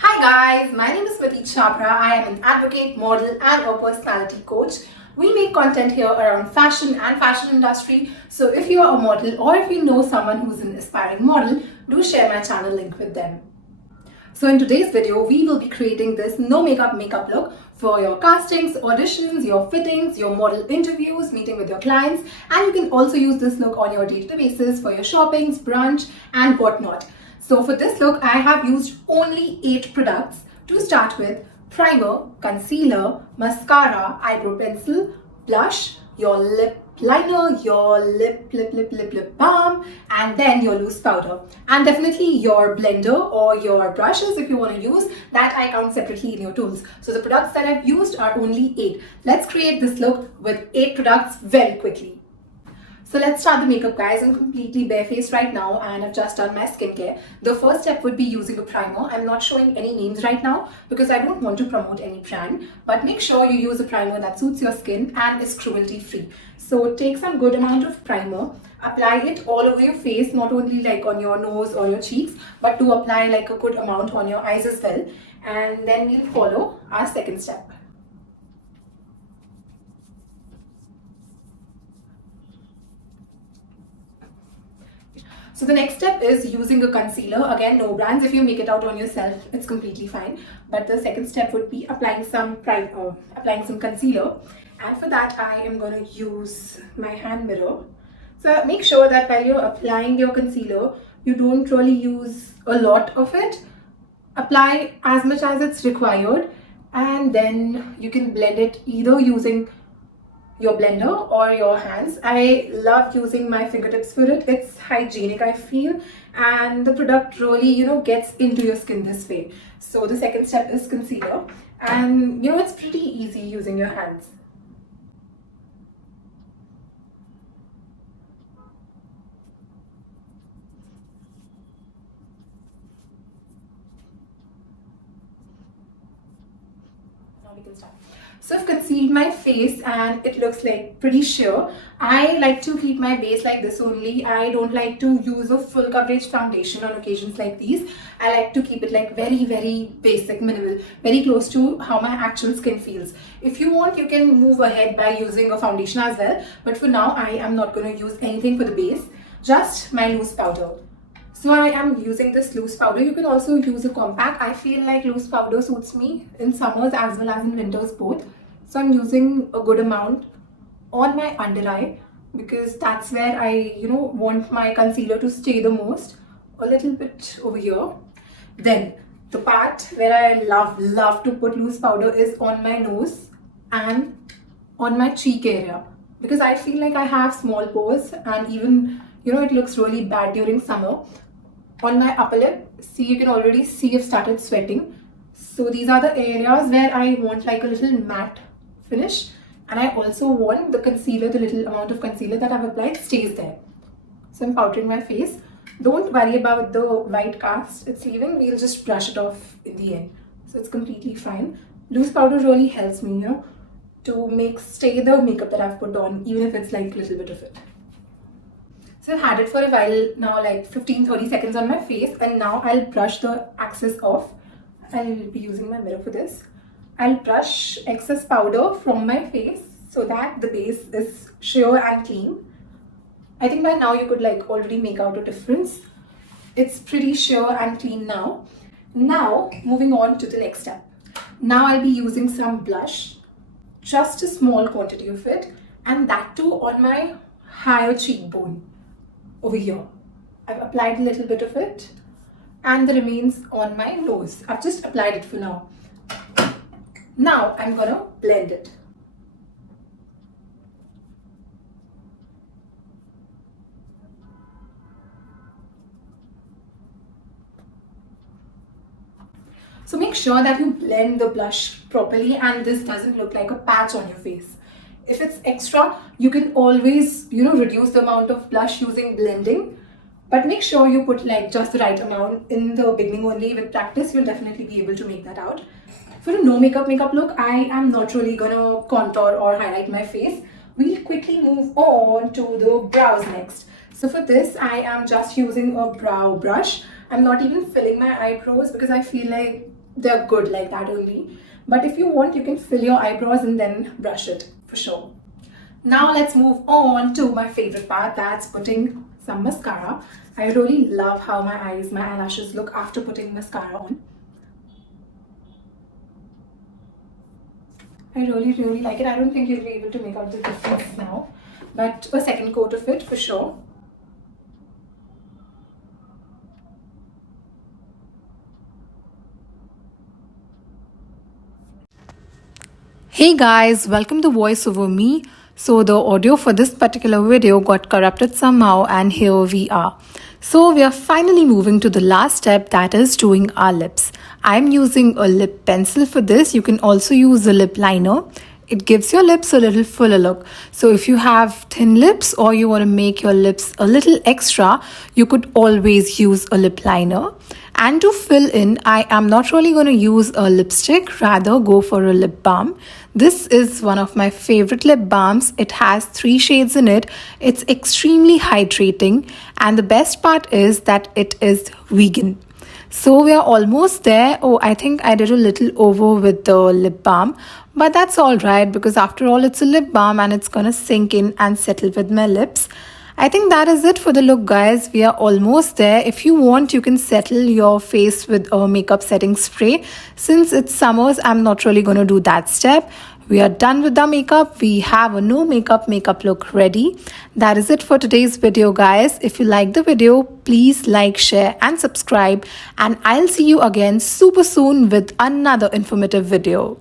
Hi guys, my name is Smiti Chhabra. I am an advocate, model and a personality coach. We make content here around fashion and fashion industry. So if you are a model or if you know someone who's an aspiring model, do share my channel link with them. So in today's video, we will be creating this no makeup look for your castings, auditions, your fittings, your model interviews, meeting with your clients, and you can also use this look on your day-to-day basis for your shoppings, brunch and whatnot. So for this look, I have used only 8 products to start with: primer, concealer, mascara, eyebrow pencil, blush, your lip liner, your lip balm, and then your loose powder, and definitely your blender or your brushes if you want to use that. I count separately in your tools. So the products that I've used are only 8. Let's create this look with 8 products very quickly. So let's start the makeup, guys. I'm completely barefaced right now and I've just done my skincare. The first step would be using a primer. I'm not showing any names right now because I don't want to promote any brand, but make sure you use a primer that suits your skin and is cruelty free. So take some good amount of primer, apply it all over your face, not only like on your nose or your cheeks, but to apply like a good amount on your eyes as well. And then we'll follow our second step. So the next step is using a concealer. Again, no brands. If you make it out on yourself, it's completely fine. But the second step would be applying some concealer. And for that, I am going to use my hand mirror. So make sure that while you're applying your concealer, you don't really use a lot of it. Apply as much as it's required, and then you can blend it either using your blender or your hands. I love using my fingertips for it. It's hygienic, I feel, and the product really gets into your skin this way. So the second step is concealer, and it's pretty easy using your hands. Now we can start. So I've concealed my face and it looks like pretty sheer. I like to keep my base like this only. I don't like to use a full coverage foundation on occasions like these. I like to keep it like very basic, minimal, very close to how my actual skin feels. If you want, you can move ahead by using a foundation as well. But for now, I am not going to use anything for the base, just my loose powder. So I am using this loose powder. You can also use a compact. I feel like loose powder suits me in summers as well as in winters both. So I'm using a good amount on my under eye because that's where I want my concealer to stay the most. A little bit over here. Then the part where I love to put loose powder is on my nose and on my cheek area, because I feel like I have small pores and even it looks really bad during summer. On my upper lip, see, you can already see I've started sweating. So these are the areas where I want like a little matte finish, and I also want the concealer, the little amount of concealer that I've applied stays there. So I'm powdering my face. Don't worry about the white cast it's leaving. We'll just brush it off in the end. So it's completely fine. Loose powder really helps me, to stay the makeup that I've put on, even if it's like a little bit of it. So I've had it for a while now, like 15-30 seconds on my face, and now I'll brush the excess off. I'll be using my mirror for this. I'll brush excess powder from my face so that the base is sheer and clean. I think by now you could like already make out a difference. It's pretty sheer and clean now. Now moving on to the next step. Now I'll be using some blush, just a small quantity of it, and that too on my higher cheekbone. Over here, I've applied a little bit of it and the remains on my nose. I've just applied it for now. Now I'm gonna blend it. So make sure that you blend the blush properly and this doesn't look like a patch on your face. If it's extra, you can always, reduce the amount of blush using blending. But make sure you put like just the right amount in the beginning only. With practice, you'll definitely be able to make that out. For a no makeup look, I am not really gonna contour or highlight my face. We'll quickly move on to the brows next. So for this, I am just using a brow brush. I'm not even filling my eyebrows because I feel like they're good like that only. But if you want, you can fill your eyebrows and then brush it for sure. Now let's move on to my favorite part, that's putting some mascara. I really love how my eyes, my eyelashes look after putting mascara on. I really like it. I don't think you'll be able to make out the difference now, but a second coat of it for sure. Hey guys, welcome to Voice Over Me. So the audio for this particular video got corrupted somehow and here we are. So we are finally moving to the last step, that is doing our lips. I'm using a lip pencil for this. You can also use a lip liner. It gives your lips a little fuller look. So if you have thin lips or you want to make your lips a little extra, you could always use a lip liner. And to fill in, I am not really going to use a lipstick, rather go for a lip balm. This is one of my favorite lip balms. It has 3 shades in it. It's extremely hydrating, and the best part is that it is vegan. So we are almost there. Oh, I think I did a little over with the lip balm, but that's all right because after all it's a lip balm and it's gonna sink in and settle with my lips. I think that is it for the look, guys. We are almost there. If you want, you can settle your face with a makeup setting spray. Since it's summers, I'm not really going to do that step. We are done with the makeup. We have a no makeup look ready. That is it for today's video, guys. If you like the video, please like, share and subscribe. And I'll see you again super soon with another informative video.